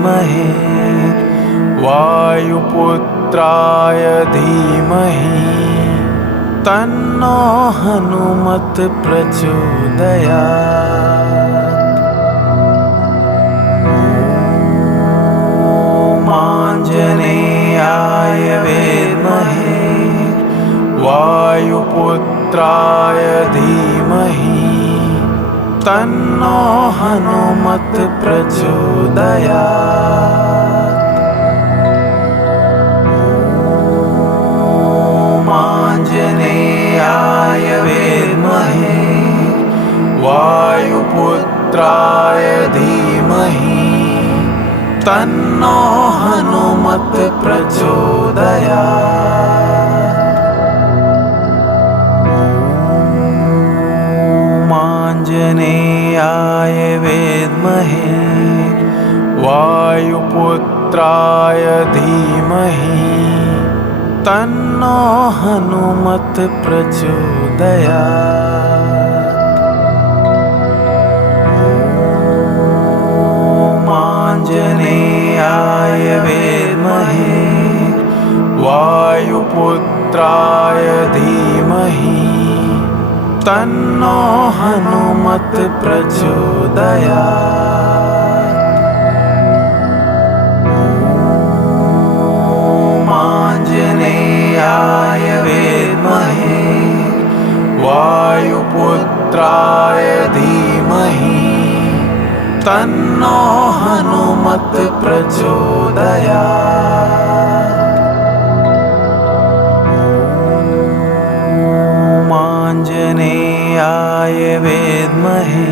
विद्महे वायुपुत्राय धीमहि तन्नो हनुमत् प्रचोदयात्। ॐ आञ्जनेयाय विद्महे वायुपुत्राय धीमहि तन्नो हनुमत् प्रचोदयात्। ॐ आञ्जनेयाय विद्महे वायुपुत्राय धीमहि तन्नो हनुमत् प्रचोदयात्। ॐ आञ्जनेयाय विद्महे वायुपुत्राय धीमहि तन्नो हनुमत् प्रचोदयात्। ॐ आञ्जनेयाय विद्महे वायुपुत्राय धीमहि तन्नो हनुमत् प्रचोदयात्। ॐ आञ्जनेयाय विद्महे वायुपुत्राय धीमहि तन्नो हनुमत् प्रचोदयात्। ॐ आञ्जनेयाय विद्महे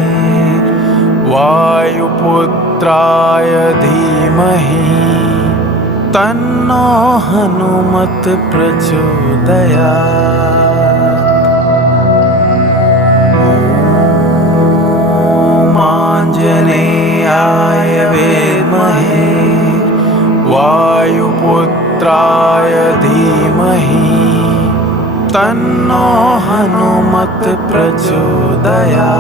वायुपुत्राय धीमहि तन्नो हनुमत् प्रचोदयात्। ॐ आञ्जनेयाय विद्महे वायुपुत्राय धीमहि तन्नो हनुमत् प्रचोदयात्।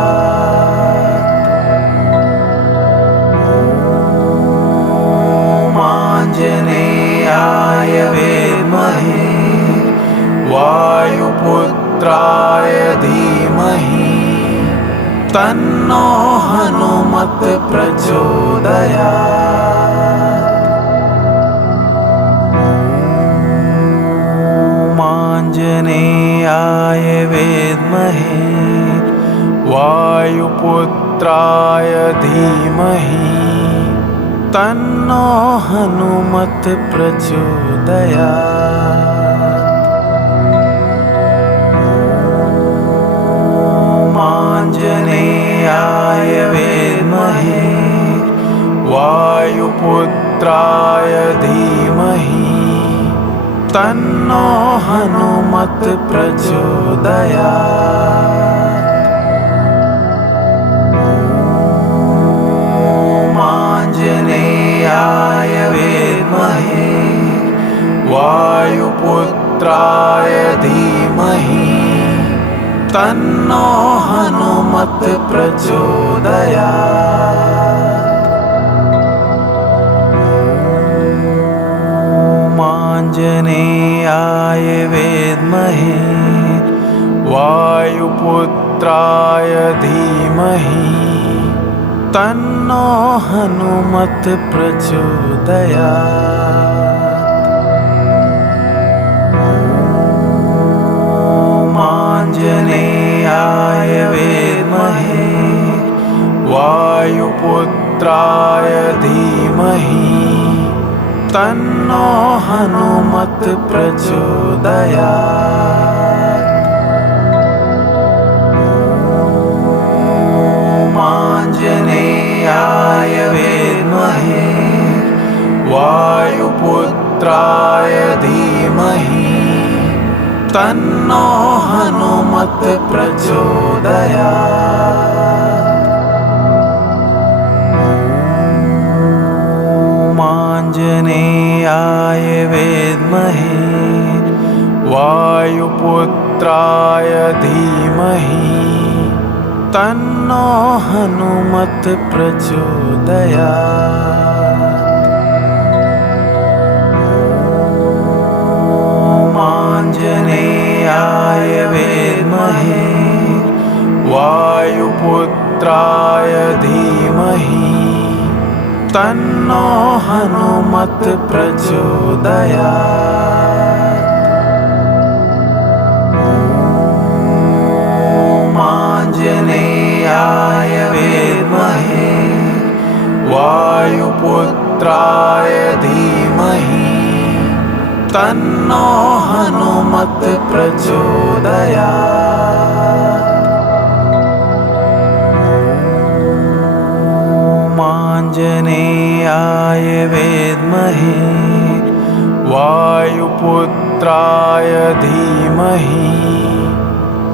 ॐ आञ्जनेयाय विद्महे वायुपुत्राय धीमहि तन्नो हनुमत् प्रचोदयात्। ॐ आञ्जनेयाय विद्महे वायुपुत्राय धीमहि तन्नो हनुमत् प्रचोदयात्। ॐ आञ्जनेयाय विद्महे वायुपुत्राय धीमहि तन्नो हनुमत् प्रचोदयात्। ॐ आञ्जनेयाय विद्महे वायुपुत्राय धीमहि तन्नो हनुमत् प्रचोदयात्। ॐ आञ्जनेयाय विद्महे वायुपुत्राय धीमहि तन्नो हनुमत् प्रचोदयात्। ॐ आञ्जनेयाय विद्महे वायुपुत्राय धीमहि तन्नो हनुमत् प्रचोदयात्। ॐ आञ्जनेयाय विद्महे वायुपुत्राय धीमहि तन्नो हनुमत् प्रचोदयात्। ॐ आञ्जनेयाय विद्महे वायुपुत्राय धीमहि तन्नो हनुमत् प्रचोदयात्। तन्नो हनुमत् प्रचोदयात्। ॐ आञ्जनेयाय विद्महे वायुपुत्राय धीमहि तन्नो हनुमत् प्रचोदयात्। ॐ आञ्जनेयाय विद्महे वायुपुत्राय धीमहि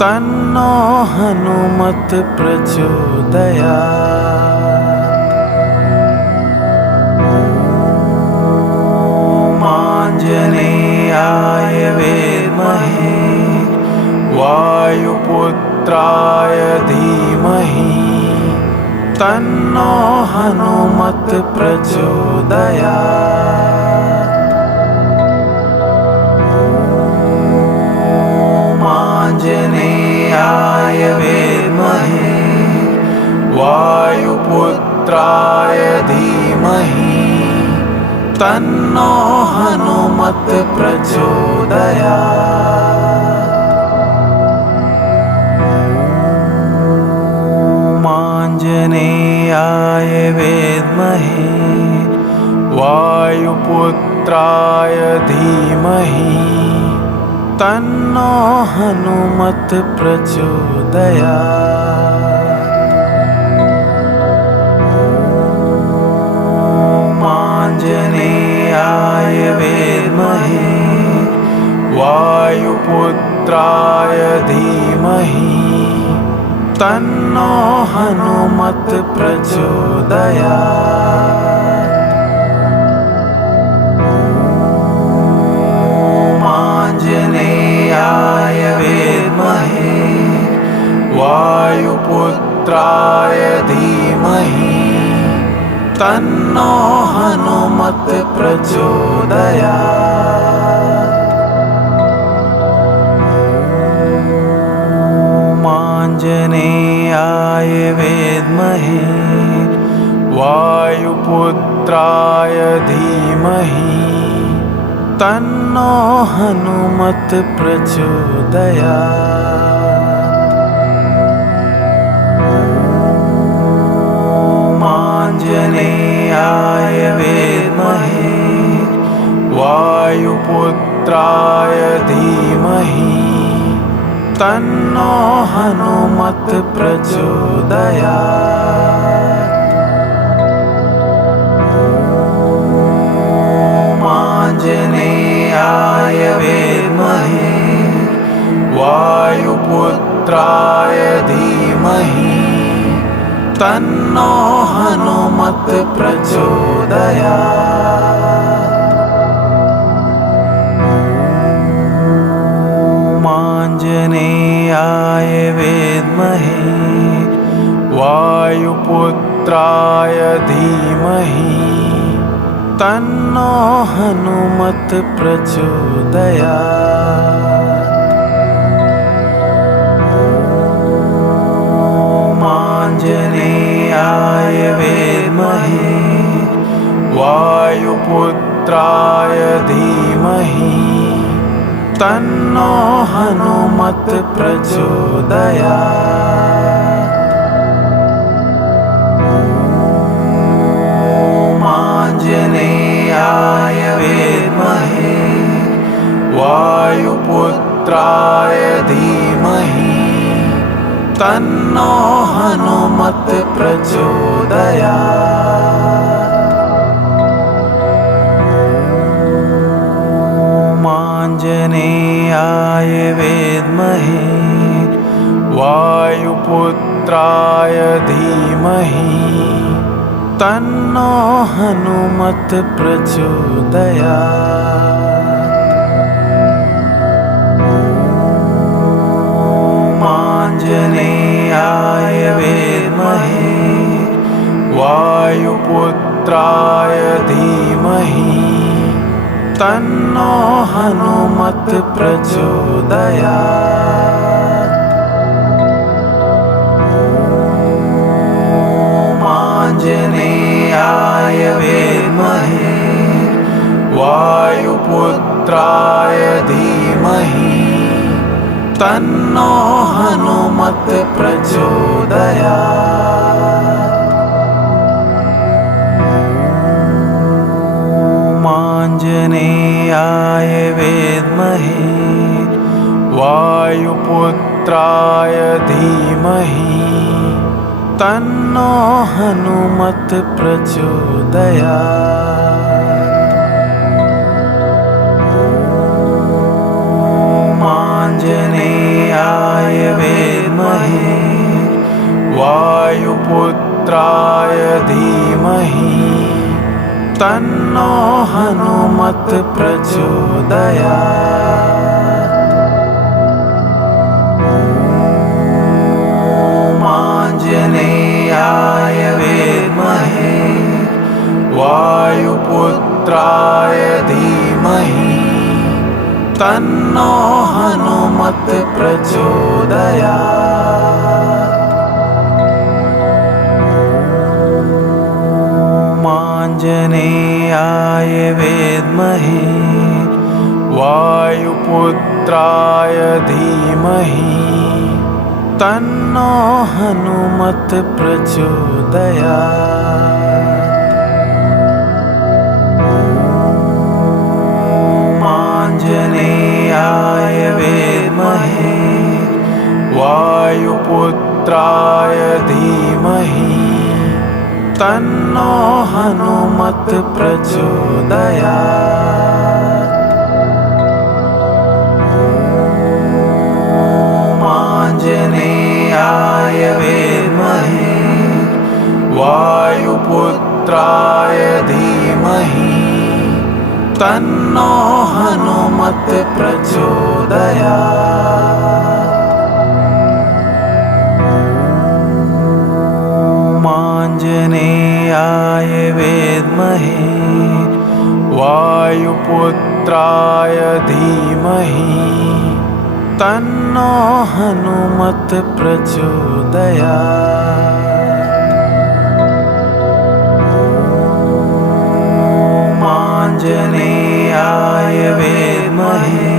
तन्नो हनुमत् प्रचोदयात्। ॐ आञ्जनेयाय विद्महे वायुपुत्राय धीमहि तन्नो हनुमत् प्रचोदयात्। ॐ आञ्जनेयाय विद्महे वायुपुत्राय धीमहि तन्नो हनुमत् प्रचोदयात्। ॐ आञ्जनेयाय विद्महे वायुपुत्राय धीमहि तन्नो हनुमत् प्रचोदयात्। ॐ आञ्जनेयाय विद्महे वायुपुत्राय धीमहि तन्नो हनुमत् प्रचोदयात्। ॐ आञ्जनेयाय विद्महे वायुपुत्राय धीमहि तन्नो हनुमत् प्रचोदयात्। ॐ आञ्जनेयाय विद्महे वायुपुत्राय धीमहि तन्नो हनुमत् प्रचोदयात्। ॐ आञ्जनेयाय विद्महे वायुपुत्राय धीमहि तन्नो हनुमत् प्रचोदयात्। ॐ आञ्जनेयाय विद्महे वायुपुत्राय धीमहि तन्नो हनुमत् प्रचोदयात्। ॐ आञ्जनेयाय विद्महे वायुपुत्राय धीमहि तन्नो हनुमत् प्रचोदयात्। ॐ आञ्जनेयाय विद्महे वायुपुत्राय धीमहि तन्नो हनुमत् प्रचोदयात्। ॐ आञ्जनेयाय विद्महे वायुपुत्राय धीमहि तन्नो हनुमत् प्रचोदयात्। ॐ आञ्जनेयाय विद्महे वायुपुत्राय धीमहि तन्नो हनुमत् प्रचोदयात्। ॐ आञ्जनेयाय विद्महे वायुपुत्राय धीमहि तन्नो हनुमत् प्रचोदयात्। ॐ आञ्जनेयाय विद्महे वायुपुत्राय धीमहि तन्नो हनुमत् प्रचोदयात्। आञ्जनेयाय विद्महे वायुपुत्राय धीमहि तन्नो हनुमत् प्रचोदयात्। आञ्जनेयाय विद्महे वायुपुत्राय धीमहि तन्नो हनुमत् प्रचोदयात्। आञ्जनेयाय विद्महे वायुपुत्राय धीमहि तन्नो हनुमत् प्रचोदयात्। आञ्जनेयाय विद्महे वायुपुत्राय धीमहि तन्नो हनुमत् प्रचोदयात्। आञ्जनेयाय विद्महे वायुपुत्राय धीमहि तन्नो हनुमत् प्रचोदयात्। आञ्जनेयाय विद्महे वायुपुत्राय धीमहि तन्नो हनुमत् प्रचोदयात्। आञ्जनेयाय विद्महे वायुपुत्राय धीमहि तन्नो हनुमत् प्रचोदयात्। आञ्जनेयाय विद्महे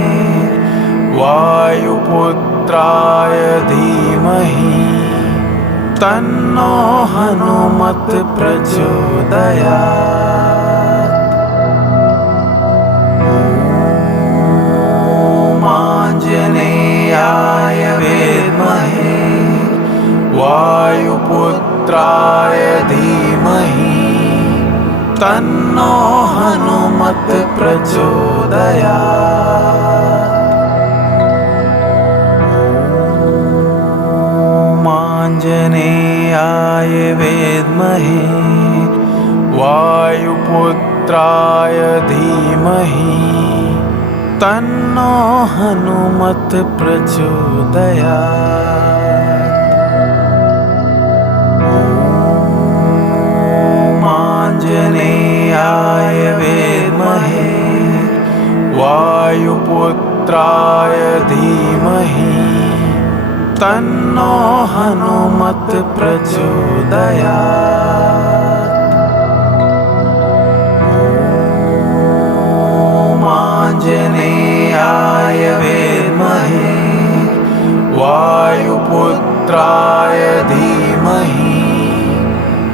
वायुपुत्राय धीमहि तन्नो हनुमत् प्रचोदयात्। आञ्जनेयाय विद्महे वायुपुत्राय धीमहि तन्नो हनुमत् प्रचोदयात्। आञ्जनेयाय विद्महे वायुपुत्राय धीमहि तन्नो हनुमत् प्रचोदयात्। आञ्जनेयाय विद्महे वायुपुत्राय धीमहि तन्नो हनुमत् प्रचोदयात्। आञ्जनेयाय विद्महे वायुपुत्राय धीमहि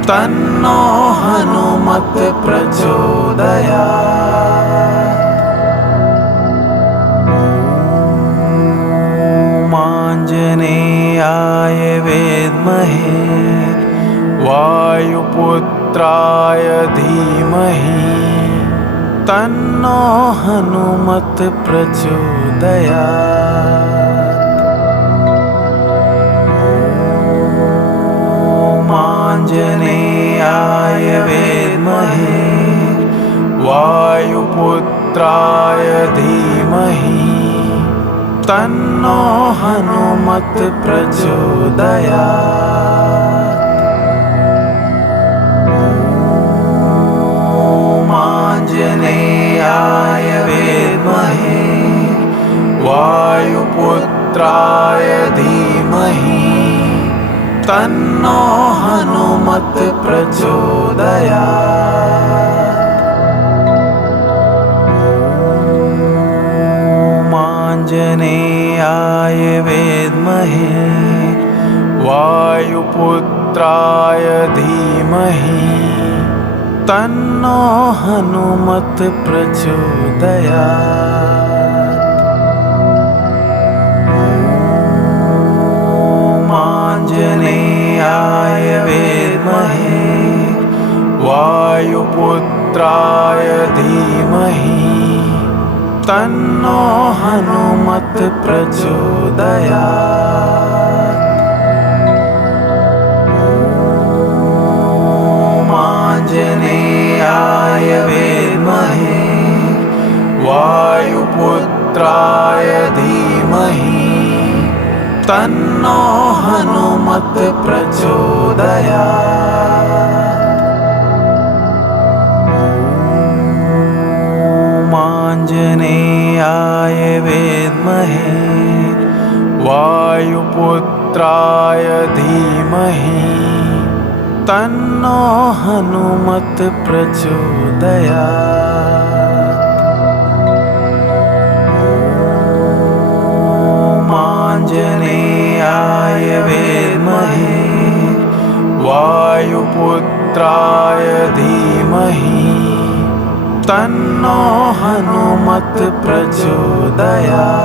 तन्नो हनुमत् प्रचोदयात्। आञ्जनेयाय विद्महे वायुपुत्राय धीमहि तन्नो हनुमत् प्रचोदयात्। आञ्जनेयाय विद्महे वायुपुत्राय धीमहि तन्नो हनुमत् प्रचोदयात्। आञ्जनेयाय विद्महे वायुपुत्राय धीमहि तन्नो हनुमत् प्रचोदयात्। ॐ आञ्जनेयाय विद्महे वायुपुत्राय धीमहि तन्नो हनुमत् प्रचोदयात्। ॐ आञ्जनेयाय विद्महे वायुपुत्राय धीमहि तन्नो हनुमत् प्रचोदयात्। ॐ आञ्जनेयाय विद्महे वायुपुत्राय धीमहि तन्नो हनुमत् प्रचोदयात्। ॐ आञ्जनेयाय विद्महे वायुपुत्राय धीमहि तन्नो हनुमत् प्रचोदयात्। ॐ आञ्जनेयाय विद्महे वायुपुत्राय धीमहि तन्नो हनुमत् प्रचोदयात्।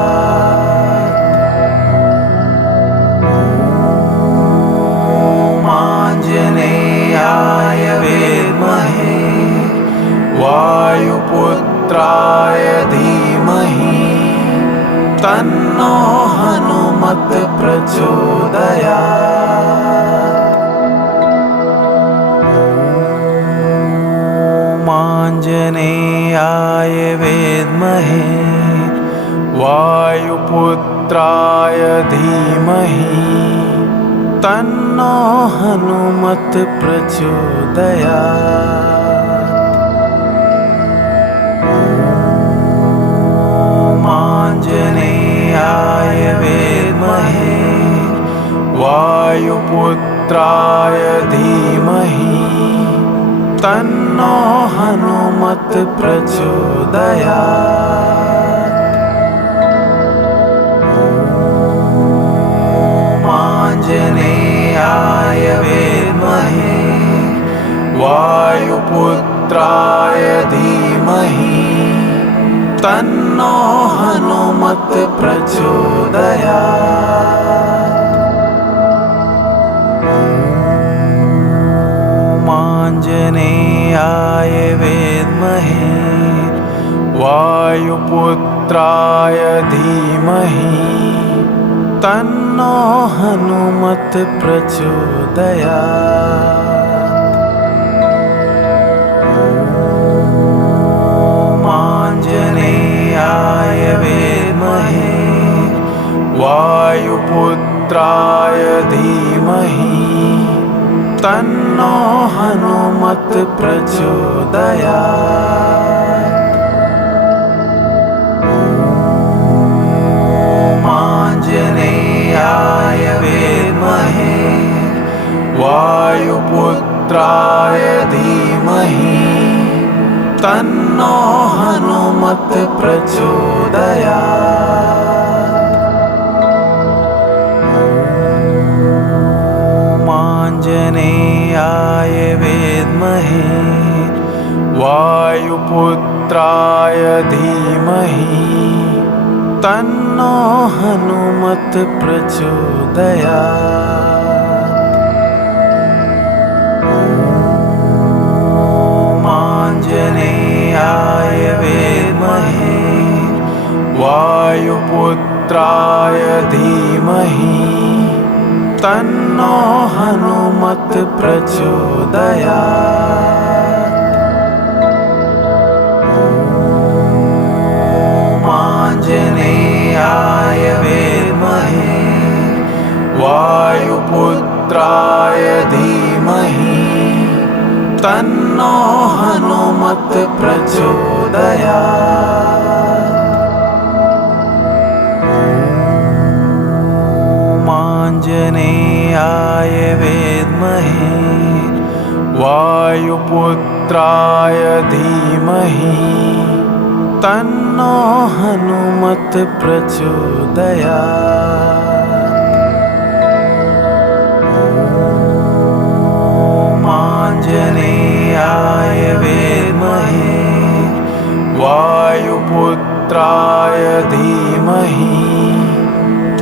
ॐ आञ्जनेयाय विद्महे वायुपुत्राय धीमहि तन्नो हनुमत् प्रचोदयात्। ॐ आञ्जनेयाय विद्महे वायुपुत्राय धीमहि तन्नो हनुमत् प्रचोदयात्। ॐ आञ्जनेयाय विद्महे वायुपुत्राय धीमहि तन्नो हनुमत् प्रचोदयात्। ॐ आञ्जनेयाय विद्महे वायुपुत्राय धीमहि तन्नो हनुमत् प्रचोदयात्। ॐ आञ्जनेयाय विद्महे वायुपुत्राय धीमहि तन्नो हनुमत् प्रचोदयात्। ॐ आञ्जनेयाय विद्महे वायुपुत्राय धीमहि तन्नो हनुमत् प्रचोदयात्। ॐ आञ्जनेयाय विद्महे वायुपुत्राय धीमहि तन्नो हनुमत् प्रचोदयात्। ॐ आञ्जनेयाय विद्महे वायुपुत्राय धीमहि तन्नो हनुमत् प्रचोदयात्। ॐ आञ्जनेयाय विद्महे वायुपुत्राय धीमहि तन्नो हनुमत् प्रचोदयात्। ॐ आञ्जनेयाय विद्महे वायुपुत्राय धीमहि तन्नो हनुमत् प्रचोदयात्। ॐ आञ्जनेयाय विद्महे वायुपुत्राय धीमहि तन्नो हनुमत् प्रचोदयात्। ॐ आञ्जनेयाय विद्महे वायुपुत्राय धीमहि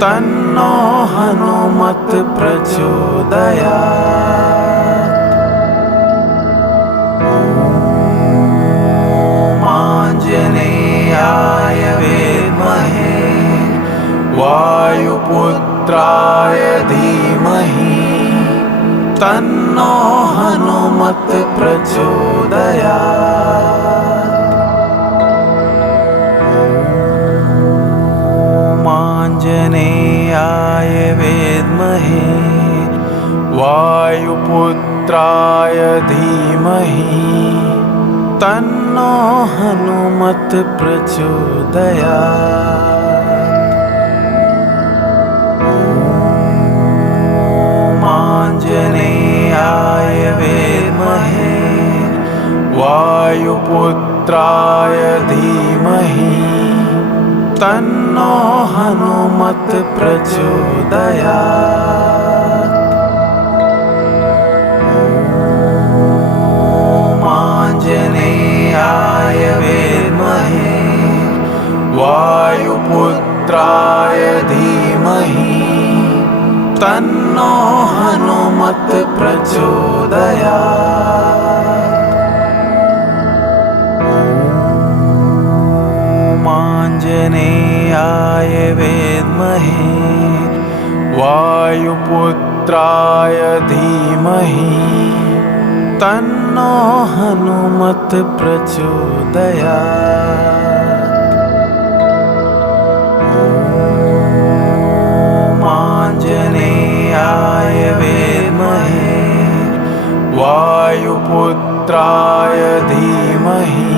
तन्नो हनुमत् प्रचोदयात्। ॐ आञ्जनेयाय विद्महे वायुपुत्राय धीमहि तन्नो हनुमत् प्रचोदयात्। ॐ आञ्जनेयाय विद्महे वायुपुत्राय धीमहि तन्नो हनुमत् प्रचोदयात्। ॐ आञ्जनेयाय विद्महे वायुपुत्राय धीमहि तन्नो हनुमत् प्रचोदयात्। ॐ आञ्जनेयाय विद्महे वायुपुत्राय धीमहि तन्नो हनुमत् प्रचोदयात्। ॐ आञ्जनेयाय विद्महे वायुपुत्राय धीमहि तन्नो हनुमत् प्रचोदयात्। ॐ आञ्जनेयाय विद्महे वायुपुत्राय धीमहि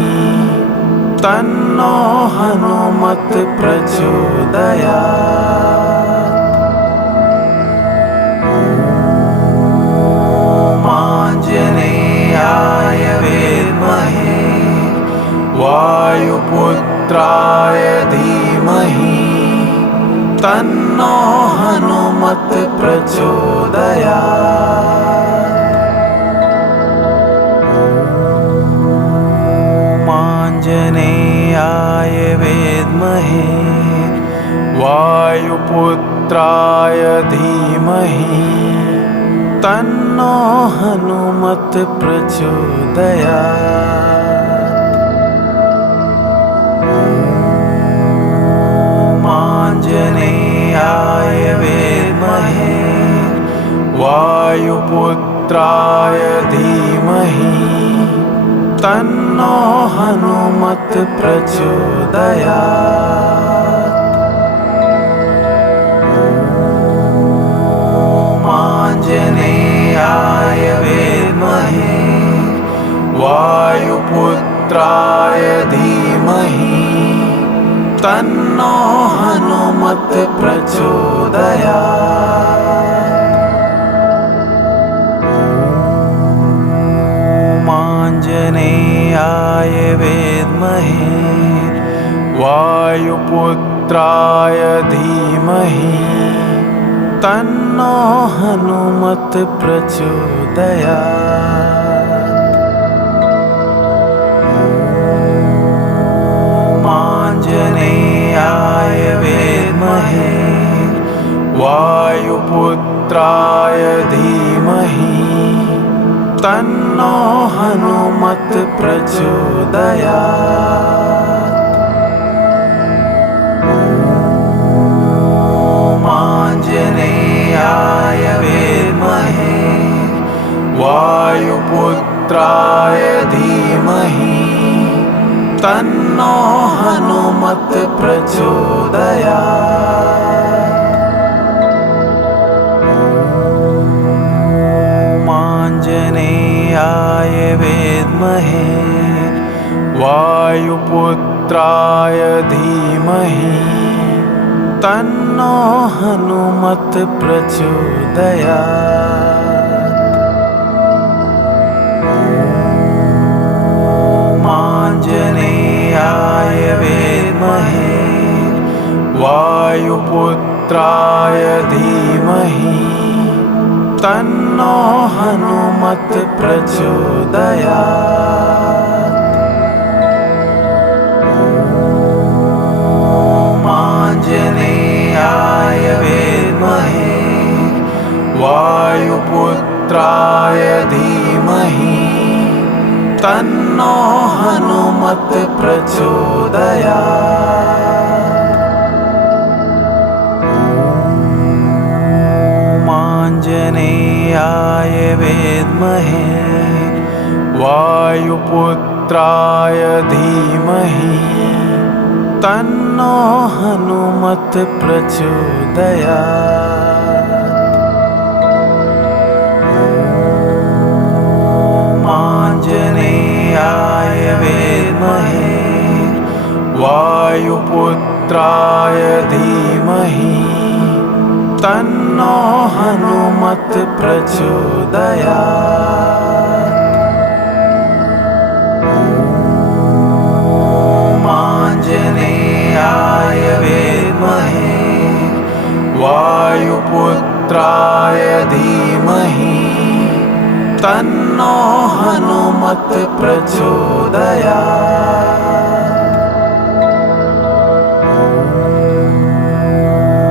तन्नो हनुमत् प्रचोदयात्। ॐ आञ्जनेयाय विद्महे वायुपुत्राय धीमहि तन्नो हनुमत् प्रचोदयात्। ॐ आञ्जनेयाय विद्महे वायुपुत्राय धीमहि तन्नो हनुमत् प्रचोदयात्। ॐ आञ्जनेयाय विद्महे वायुपुत्राय धीमहि तन्नो हनुमत् प्रचोदयात्। ॐ आञ्जनेयाय विद्महे वायुपुत्राय धीमहि तन्नो हनुमत् प्रचोदयात्। ॐ आञ्जनेयाय विद्महे वायुपुत्राय धीमहि तन्नो हनुमत् प्रचोदयात्। ॐ आञ्जनेयाय विद्महे वायुपुत्राय धीमहि तन्नो हनुमत् प्रचोदयात्। ॐ आञ्जनेयाय विद्महे वायुपुत्राय धीमहि तन्नो हनुमत् प्रचोदयात्। ॐ आञ्जनेयाय विद्महे वायुपुत्राय धीमहि तन्नो हनुमत् प्रचोदयात्। वायुपुत्राय धीमहि तन्नो हनुमत् प्रचोदयात्। ॐ आञ्जनेयाय विद्महे वायुपुत्राय धीमहि तन्नो हनुमत् प्रचोदयात्। ॐ आञ्जनेयाय विद्महे वायुपुत्राय धीमहि तन्नो हनुमत् प्रचोदयात्। आञ्जनेयाय विद्महे वायुपुत्राय धीमहि तन्नो हनुमत् प्रचोदयात्। ॐ आञ्जनेयाय विद्महे वायुपुत्राय धीमहि तन्नो हनुमत् प्रचोदयात्।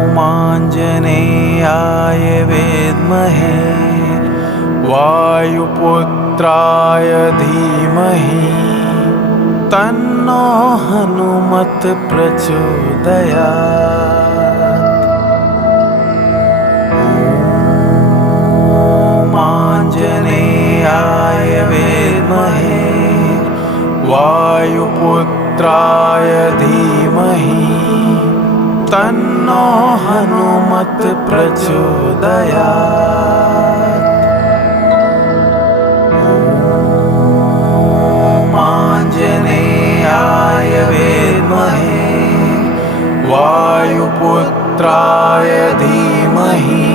ॐ आञ्जनेयाय विद्महे वायुपुत्राय धीमहि तन्नो हनुमत् प्रचोदयात्। ॐ आञ्जनेयाय विद्महे वायुपुत्राय धीमहि तन्नो हनुमत् प्रचोदयात्। ॐ आञ्जनेयाय विद्महे वायुपुत्राय धीमहि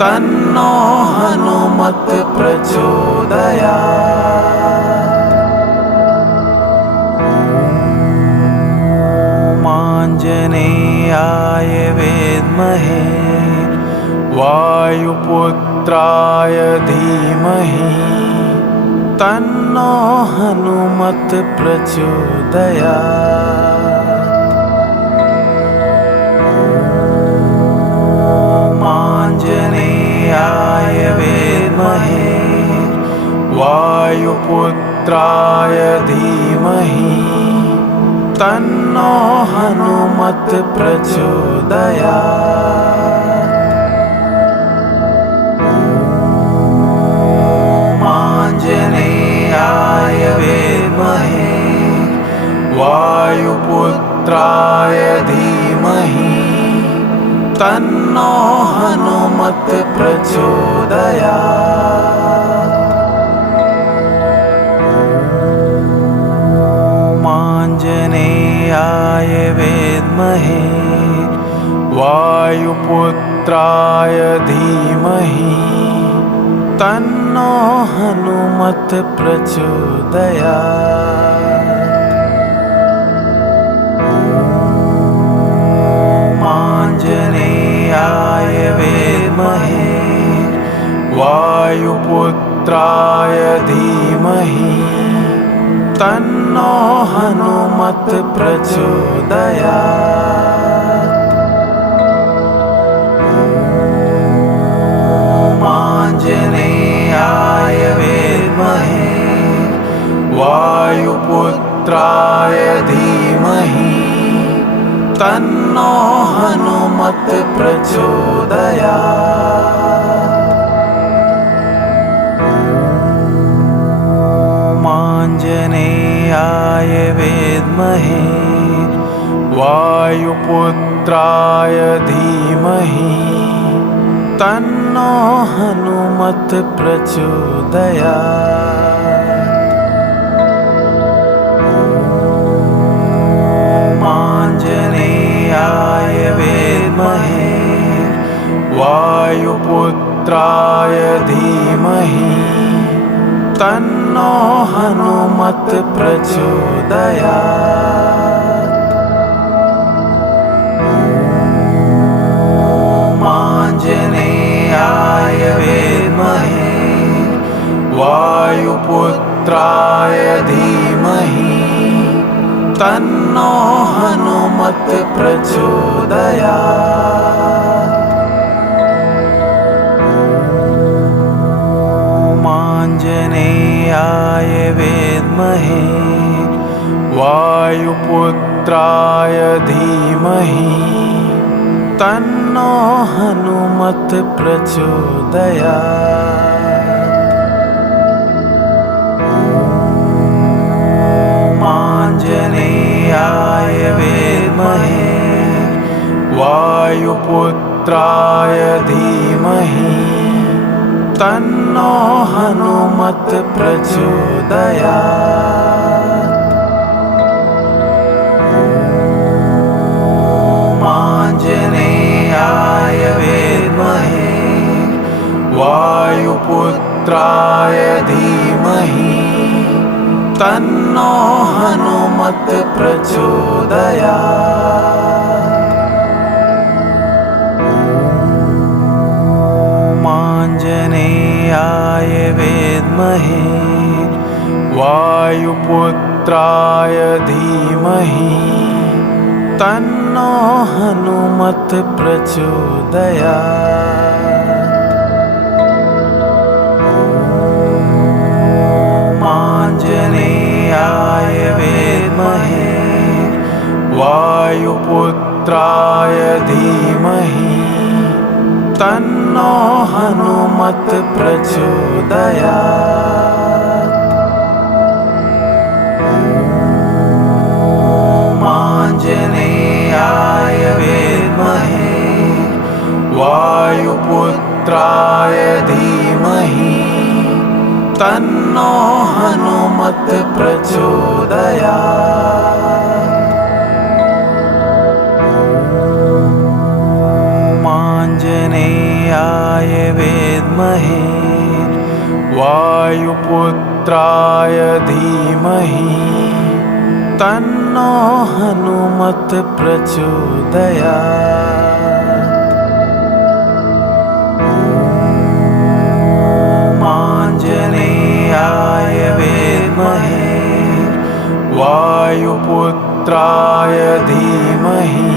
तन्नो हनुमत् प्रचोदयात्। ॐ आञ्जनेयाय विद्महे वायुपुत्राय धीमहि तन्नो हनुमत् प्रचोदयात्। ॐ आञ्जनेयाय विद्महे वायुपुत्राय धीमहि तन्नो हनुमत् प्रचोदयात्। ॐ आञ्जनेयाय विद्महे वायुपुत्राय धीमहि तन्नो हनुमत् प्रचोदयात्। ॐ आञ्जनेयाय विद्महे वायुपुत्राय धीमहि तन्नो हनुमत् प्रचोदयात्। ॐ आञ्जनेयाय विद्महे वायुपुत्राय धीमहि तन्नो हनुमत् प्रचोदयात्। ॐ आञ्जनेयाय विद्महे वायुपुत्राय धीमहि तन्नो हनुमत् प्रचोदयात्। ॐ आञ्जनेयाय विद्महे वायुपुत्राय धीमहि तन्नो हनुमत् प्रचोदयात्। ॐ आञ्जनेयाय विद्महे वायुपुत्राय धीमहि तन्नो हनुमत् प्रचोदयात्। ॐ विद्महे वायुपुत्राय धीमहि तन्नो हनुमत् प्रचोदयात्। ॐ आञ्जनेयाय विद्महे वायुपुत्राय धीमहि तन्नो हनुमत् प्रचोदयात्। ॐ आञ्जनेयाय विद्महे वायुपुत्राय धीमहि तन्नो हनुमत् प्रचोदयात्। ॐ आञ्जनेयाय विद्महे वायुपुत्राय धीमहि तन्नो हनुमत् प्रचोदयात्। ॐ आञ्जनेयाय विद्महे वायुपुत्राय धीमहि तन्नो हनुमत् प्रचोदयात्। ॐ आञ्जनेयाय विद्महे वायुपुत्राय धीमहि तन्नो हनुमत् प्रचोदयात्। ॐ आञ्जनेयाय विद्महे वायुपुत्राय धीमहि तन्नो हनुमत् प्रचोदयात्। ॐ आञ्जनेयाय विद्महे वायुपुत्राय धीमहि तन्नो हनुमत् प्रचोदयात्। ॐ आञ्जनेयाय विद्महे वायुपुत्राय धीमहि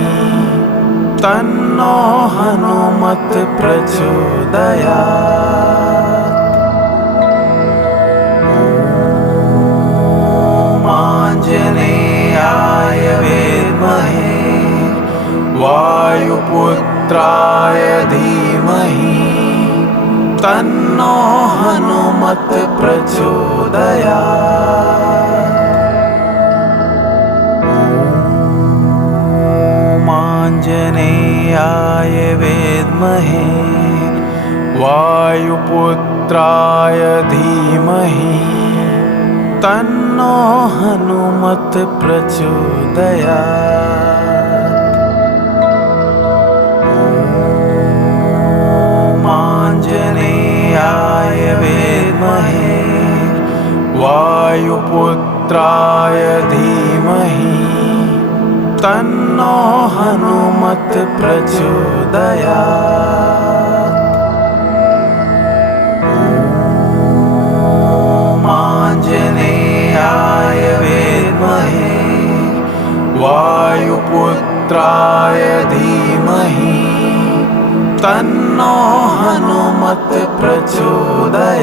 तन्नो हनुमत् प्रचोदयात्। ॐ आञ्जनेयाय विद्महे वायुपुत्राय धीमहि तन्नो हनुमत् प्रचोदयात्। ॐ आञ्जनेयाय विद्महे वायुपुत्राय धीमहि तन्नो हनुमत् प्रचोदयात्। ॐ आञ्जनेयाय विद्महे वायुपुत्राय धीमहि तन्नो हनुमत् प्रचोदयात्। ॐ आञ्जनेयाय विद्महे वायुपुत्राय धीमहि तन्नो हनुमत् प्रचोदयात्।